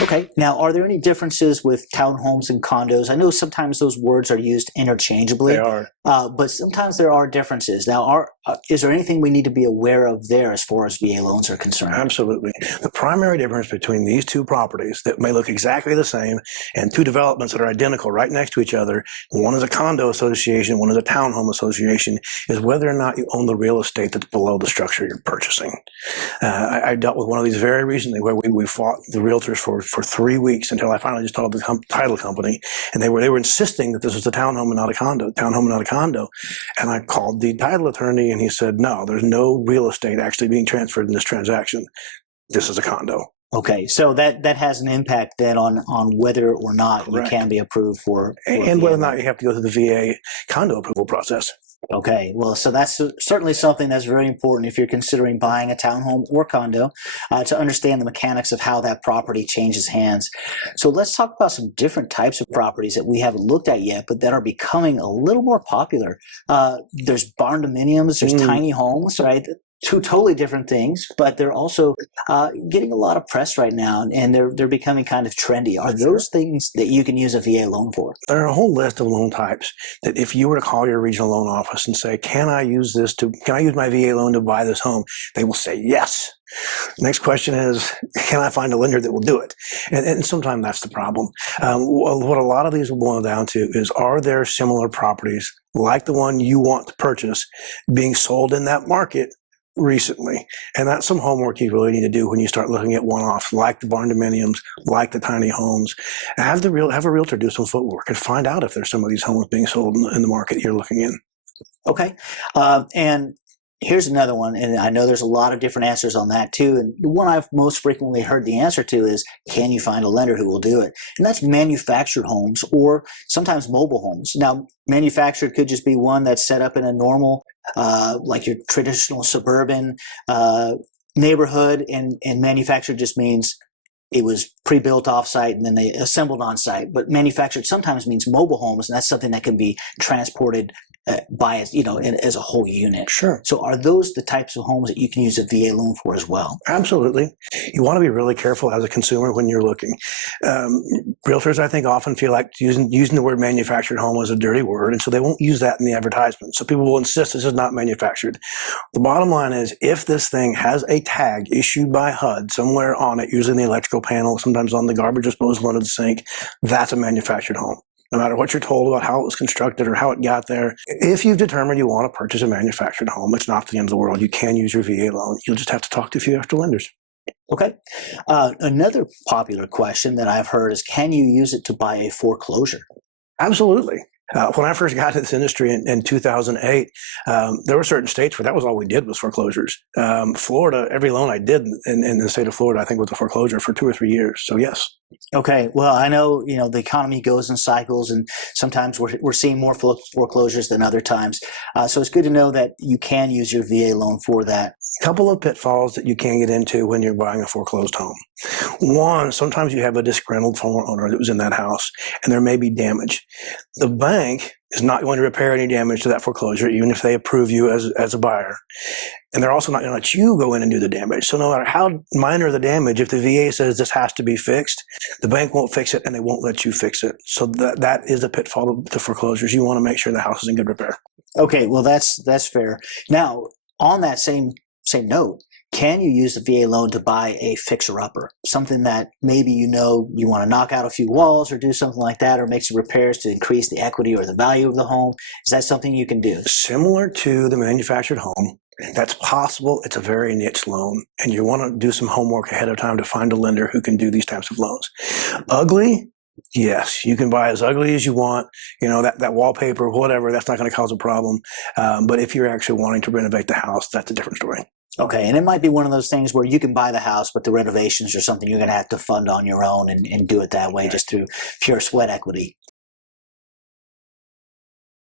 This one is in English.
Okay. Now, are there any differences with townhomes and condos? I know sometimes those words are used interchangeably. They are. But sometimes there are differences. Now, is there anything we need to be aware of there as far as VA loans are concerned? Absolutely. The primary difference between these two properties that may look exactly the same and two developments that are identical right next to each other, one is a condo association, one is a townhome association, is whether or not you own the real estate that's below the structure you're purchasing. I dealt with one of these very recently where we fought the realtors for 3 weeks until I finally just told the title company, and they were insisting that this was a townhome and not a condo, and I called the title attorney and he said, no, there's no real estate actually being transferred in this transaction. This is a condo. Okay, so that has an impact then on whether or not Correct. you can be approved for and whether or not you have to go through the VA condo approval process. Okay, well, so that's certainly something that's very important if you're considering buying a townhome or condo, to understand the mechanics of how that property changes hands. So let's talk about some different types of properties that we haven't looked at yet, but that are becoming a little more popular. There's barn-dominiums, there's tiny homes, right? Two totally different things, but they're also getting a lot of press right now, and they're becoming kind of trendy. Are those things that you can use a VA loan for? There are a whole list of loan types that if you were to call your regional loan office and say, can I use my VA loan to buy this home? They will say yes. Next question is, can I find a lender that will do it? And sometimes that's the problem. What a lot of these will boil down to is, are there similar properties like the one you want to purchase being sold in that market recently? And that's some homework you really need to do when you start looking at one-offs like the barn-dominiums, like the tiny homes. Have a realtor do some footwork and find out if there's some of these homes being sold in the market you're looking in. Okay. And here's another one, and I know there's a lot of different answers on that too. And the one I've most frequently heard the answer to is, can you find a lender who will do it? And that's manufactured homes or sometimes mobile homes. Now, manufactured could just be one that's set up in a normal, like your traditional suburban neighborhood, and manufactured just means it was pre-built off-site and then they assembled on-site. But manufactured sometimes means mobile homes, and that's something that can be transported by, as a whole unit. Sure. So are those the types of homes that you can use a VA loan for as well? Absolutely. You want to be really careful as a consumer when you're looking. Realtors, I think, often feel like using the word manufactured home is a dirty word, and so they won't use that in the advertisement. So people will insist this is not manufactured. The bottom line is, if this thing has a tag issued by HUD somewhere on it, usually in the electrical panel, sometimes on the garbage disposal under the sink, that's a manufactured home. No matter what you're told about how it was constructed or how it got there, if you've determined you want to purchase a manufactured home, it's not the end of the world. You can use your VA loan. You'll just have to talk to a few extra lenders. Okay. Another popular question that I've heard is, can you use it to buy a foreclosure? Absolutely. When I first got into this industry in 2008, there were certain states where that was all we did was foreclosures. Florida, every loan I did in the state of Florida, I think, was a foreclosure for 2 or 3 years. So yes. Okay. Well, I know, the economy goes in cycles, and sometimes we're seeing more foreclosures than other times. So it's good to know that you can use your VA loan for that. A couple of pitfalls that you can get into when you're buying a foreclosed home. One, sometimes you have a disgruntled former owner that was in that house, and there may be damage. The bank is not going to repair any damage to that foreclosure, even if they approve you as a buyer. And they're also not going to let you go in and do the damage. So no matter how minor the damage, if the VA says this has to be fixed, the bank won't fix it and they won't let you fix it. So that is a pitfall to foreclosures. You want to make sure the house is in good repair. Okay, well, that's fair. Now, on that same note, can you use the VA loan to buy a fixer-upper? Something that maybe you want to knock out a few walls or do something like that, or make some repairs to increase the equity or the value of the home. Is that something you can do? Similar to the manufactured home, that's possible. It's a very niche loan, and you want to do some homework ahead of time to find a lender who can do these types of loans. Ugly? Yes, you can buy as ugly as you want. That wallpaper, whatever, that's not going to cause a problem. But if you're actually wanting to renovate the house, that's a different story. Okay, and it might be one of those things where you can buy the house, but the renovations are something you're going to have to fund on your own and do it that way, just through pure sweat equity.